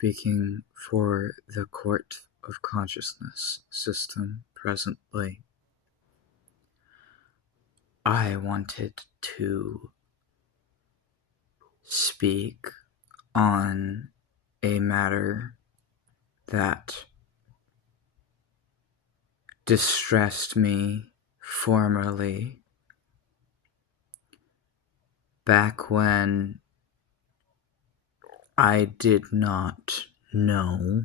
speaking for the Court of Consciousness system presently. I wanted to speak on a matter that distressed me formerly, back when I did not know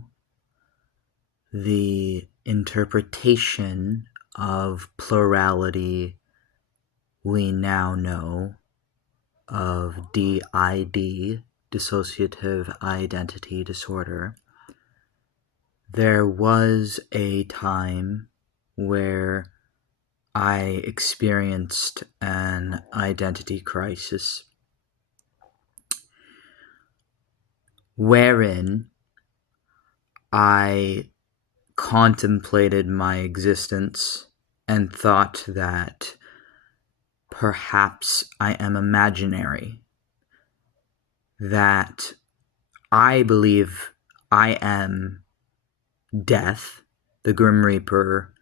the interpretation of plurality we now know of D.I.D, dissociative identity disorder. There was a time where I experienced an identity crisis, wherein I contemplated my existence and thought that perhaps I am imaginary, that I believe I am Death, the Grim Reaper,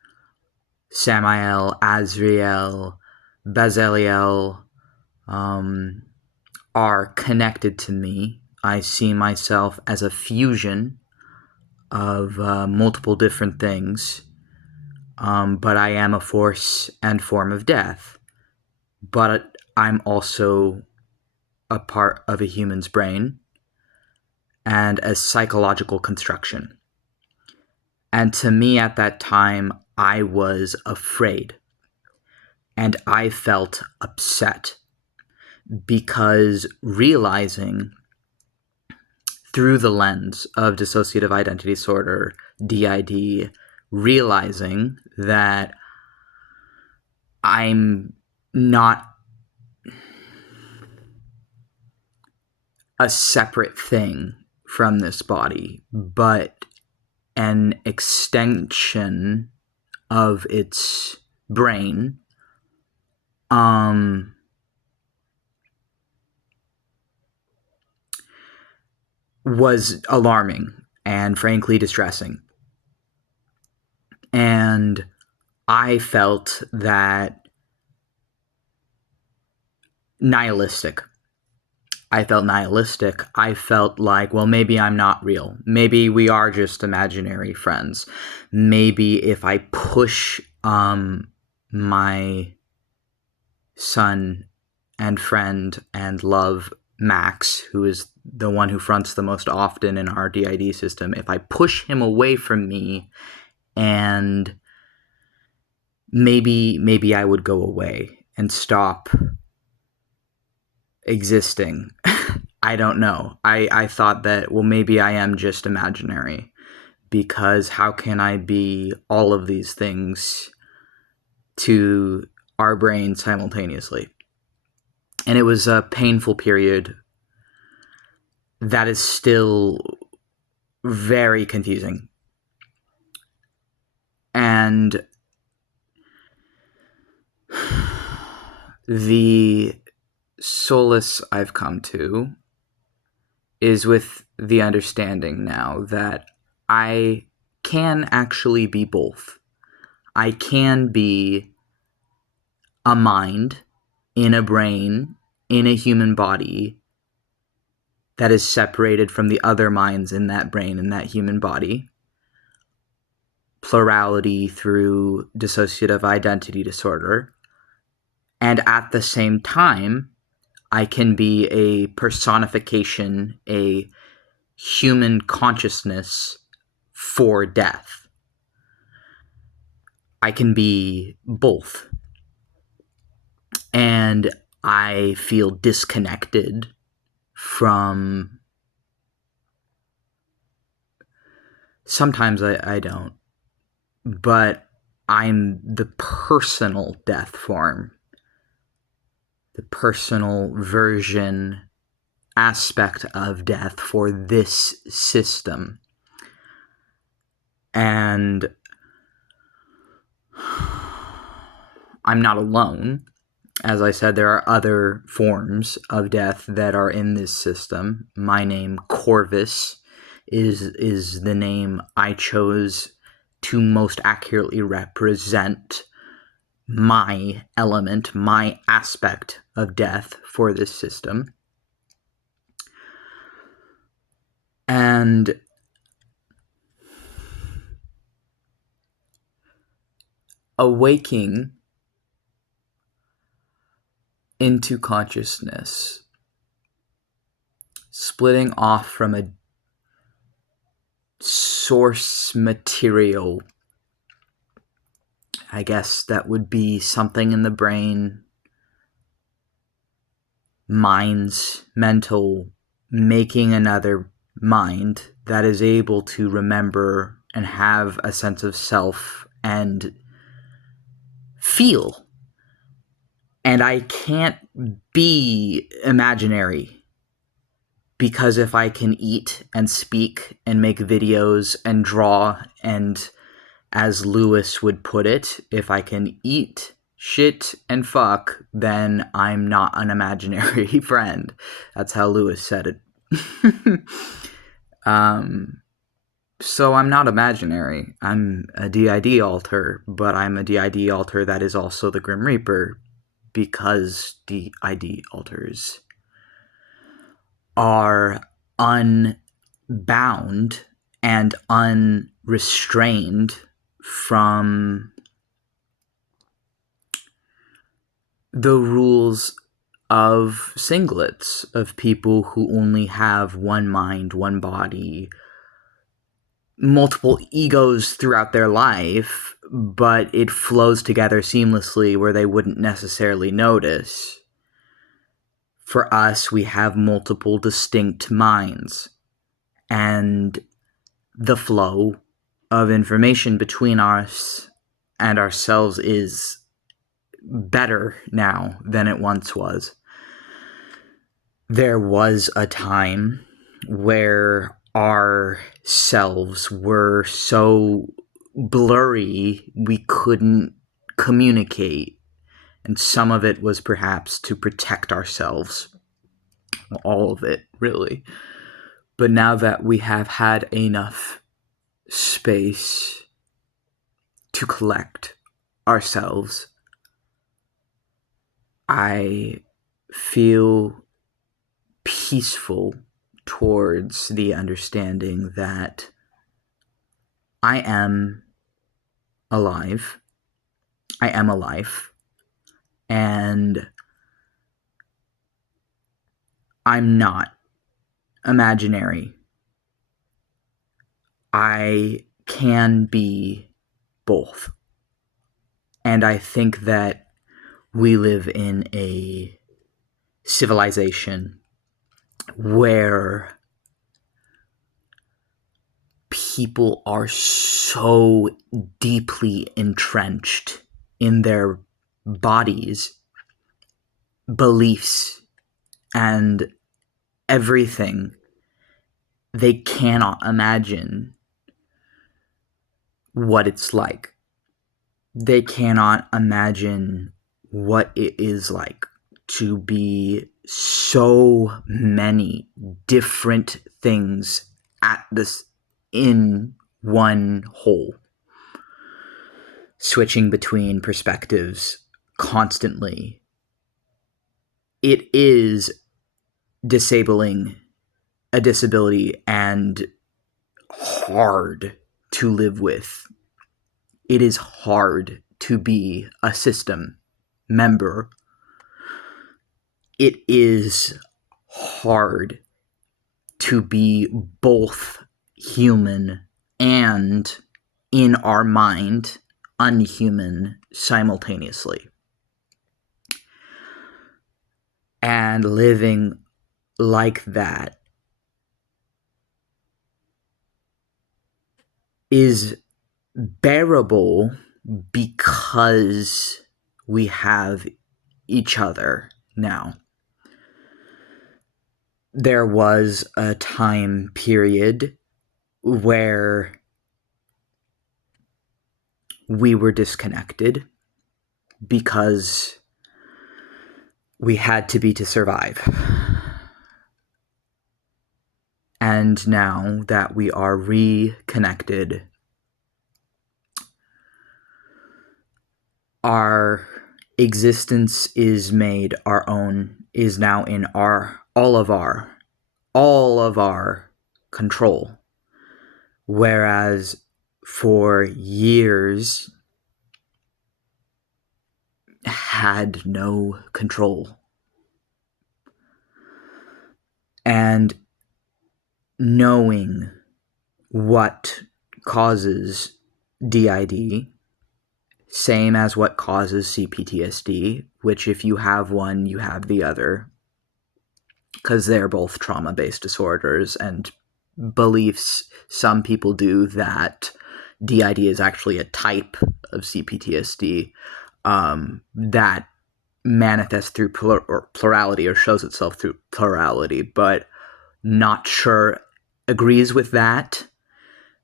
Samael, Azrael, Bazaliel, are connected to me. I see myself as a fusion of multiple different things, but I am a force and form of death. But I'm also a part of a human's brain and a psychological construction. And to me at that time, I was afraid and I felt upset because realizing through the lens of dissociative identity disorder, D.I.D, realizing that I'm not a separate thing from this body, but an extension of its brain, was alarming and frankly distressing. And I felt that nihilistic. I felt like, well, maybe I'm not real. Maybe we are just imaginary friends. Maybe if I push my son and friend and love, Max, who is the one who fronts the most often in our D.I.D system, if I push him away from me, and maybe I would go away and stop existing. I don't know. I thought that, well, maybe I am just imaginary, because how can I be all of these things to our brain simultaneously? And it was a painful period that is still very confusing. And the solace I've come to is with the understanding now that I can actually be both. I can be a mind in a brain, in a human body, that is separated from the other minds in that brain, in that human body. Plurality through dissociative identity disorder. And at the same time, I can be a personification, a human consciousness for death. I can be both. And I feel disconnected from... Sometimes I don't. But I'm the personal death form. The personal version aspect of death for this system. And I'm not alone. As I said, there are other forms of death that are in this system. My name, Corvis, is the name I chose to most accurately represent my element, my aspect of death for this system. And awaking into consciousness, splitting off from a source material, I guess that would be something in the brain, minds, mental, making another mind that is able to remember and have a sense of self and feel. And I can't be imaginary, because if I can eat and speak and make videos and draw, and as Lewis would put it, if I can eat, shit, and fuck, then I'm not an imaginary friend. That's how Lewis said it. So I'm not imaginary. I'm a D.I.D altar, but I'm a D.I.D altar that is also the Grim Reaper, because D.I.D altars are unbound and unrestrained from the rules of singlets, of people who only have one mind, one body, multiple egos throughout their life, but it flows together seamlessly where they wouldn't necessarily notice. For us, we have multiple distinct minds, and the flow of information between us and ourselves is better now than it once was. There was a time where our selves were so blurry we couldn't communicate, and some of it was perhaps to protect ourselves. All of it, really. But now that we have had enough space to collect ourselves, I feel peaceful towards the understanding that I am alive. I am alive. And I'm not imaginary. I can be both. And I think that we live in a civilization where people are so deeply entrenched in their bodies, beliefs, and everything, they cannot imagine what it's like. They cannot imagine what it is like to be so many different things at this in one whole, switching between perspectives constantly. It is disabling, a disability, and hard to live with. It is hard to be a system member. It is hard to be both human and, in our mind, unhuman simultaneously. And living like that is bearable because we have each other now. There was a time period where we were disconnected because we had to be to survive. And now that we are reconnected, our existence is made our own, is now in all of our control. Whereas for years had no control. And knowing what causes D.I.D, same as what causes CPTSD, which if you have one, you have the other, because they're both trauma-based disorders, and beliefs some people do that D.I.D is actually a type of CPTSD that manifests through plurality or shows itself through plurality, but not sure agrees with that,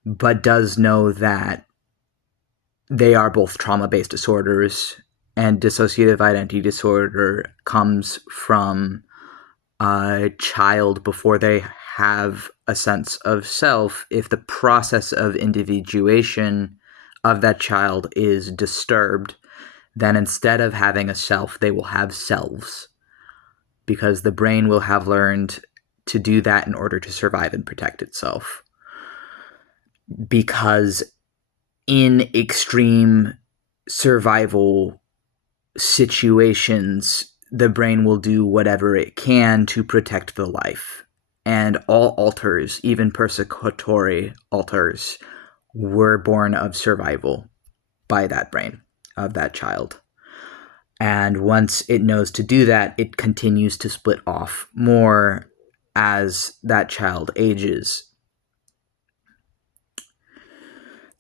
but does know that they are both trauma-based disorders, and dissociative identity disorder comes from a child before they have a sense of self. If the process of individuation of that child is disturbed, then instead of having a self, they will have selves, because the brain will have learned to do that in order to survive and protect itself. Because in extreme survival situations, the brain will do whatever it can to protect the life. And all alters, even persecutory alters, were born of survival by that brain of that child. And once it knows to do that, it continues to split off more as that child ages.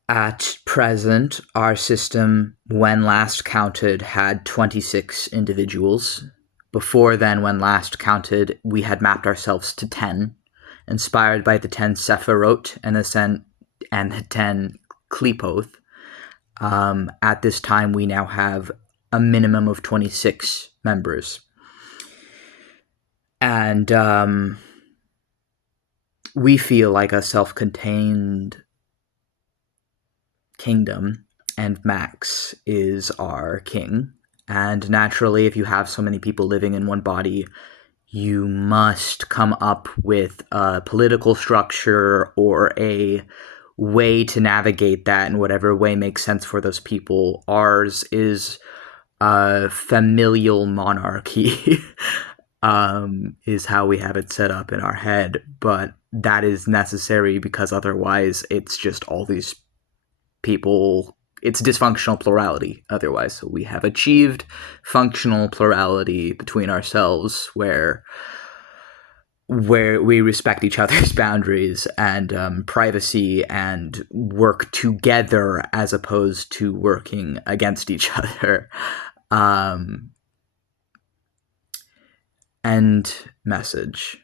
At present, our system, when last counted, had 26 individuals. Before then, when last counted, we had mapped ourselves to 10, inspired by the 10 Sephirot and the 10 Klipoth. At this time, we now have a minimum of 26 members. And we feel like a self-contained kingdom, and Max is our king. And naturally, if you have so many people living in one body, you must come up with a political structure or a way to navigate that in whatever way makes sense for those people. Ours is a familial monarchy, is how we have it set up in our head. But that is necessary because otherwise it's just all these people, it's dysfunctional plurality otherwise. So we have achieved functional plurality between ourselves where we respect each other's boundaries and privacy and work together as opposed to working against each other. End message.